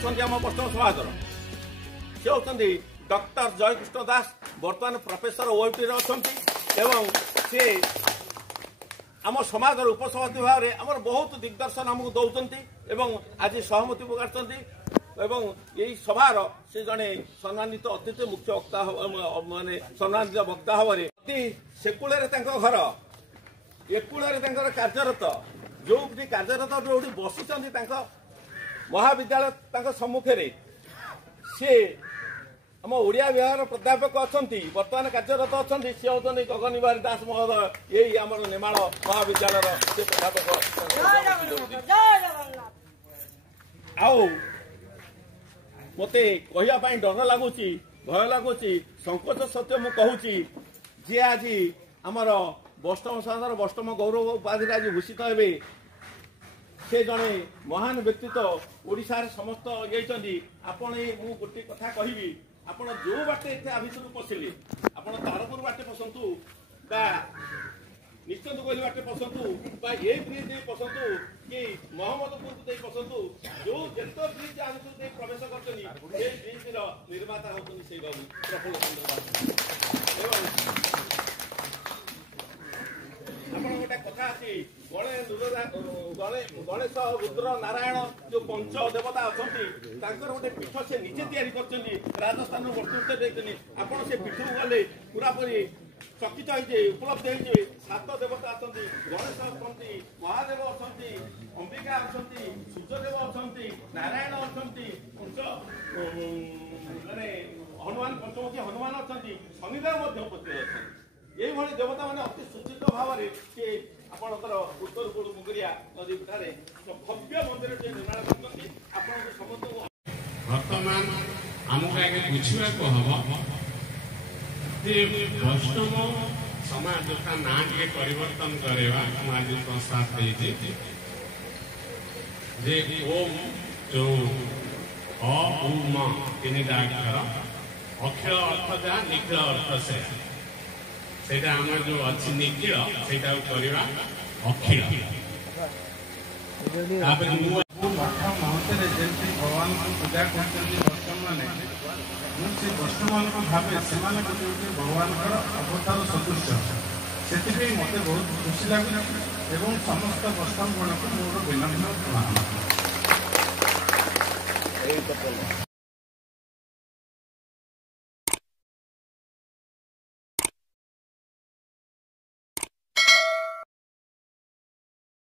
अच्छा आम बैष्णव समाज सी होती डॉक्टर जयकृष्ण दास बर्तमान प्रोफेसर ओएटी अच्छा सी आम समाज उपसभापति भाव में आम बहुत दिग्दर्शन आमको दौरान आज सहमति प्रकाश यही सभार से जड़े सम्मानित अतिथि मुख्य वक्ता माने सम्मानित वक्ता भाव में सेकूल घर एकूल कार्यरत जो कार्यरत जो बसी महाविद्यालय सम्मुखें सी आम ओडिया विभाग प्राध्यापक अच्छा बर्तमान कार्यरत अच्छा सी होती गगन बिहारी दास महोदय यही आम नेमाल महाविद्यालय से प्राध्यापक आउ मते कहवाई डर लगुच भय लगुच संकोच सत्य मु कहूँ जी आज आमर वैष्णव समाज वैष्णव गौरव उपाधि आज भूषित हे से जड़े महान व्यक्तित्व ओडिशार समस्त ये आपण मु गोटे कथा कहबी आपण जो बाटे भितर पशिले आपण तारपुर बाटे पसंतु बा निश्चित कोहली बाटे पसंतु बा ये ब्रिज दे पसंतु कि मोहम्मदपुर दे पसंतु जो जेतो ब्रिज आगु दे प्रवेश करछनी ए ब्रिज रो निर्माता होतनी से बाबू प्रफुल्ल चंद्र आपण गोटे कथा अछि गणेश रुद्र नारायण जो पंच देवता अच्छा तांकर गोटे पीठ से निजे तैयारी करछनी राजस्थान वर्तुत्व देछनी आपण से पीठ गले पूरा पूरी चकित होइजे उपलब्ध होइजे सात देवता अच्छा गणेश अच्छा महादेव अच्छा अंबिका अच्छा सूर्यदेव अच्छा नारायण अच्छा पंच माने हनुमान पंचमुखी हनुमान अच्छा शनिदेव उपस्थित अच्छा यही देवता मैंने अति सुचित भाव से आपंकर उत्तर पूर्व मुगरिया नदी ठारे भव्य मंदिर निर्माण कर समस्त वर्तमान आमको आगे बुझा हम वैष्णव समाज का ना टे परिवर्तन करवा आज प्रस्ताव ओम जो तीन अक्षर अक्षर अर्थ जहाँ निखिल अर्थ से आम जो अच्छी निखिल से करवा अखिल भगवान को पूजा कर वैष्णव भावे से भगवान अवतार सदृश से मत बहुत खुशी लगे समस्त वैष्णव गण को मोर विनम्र प्रणाम।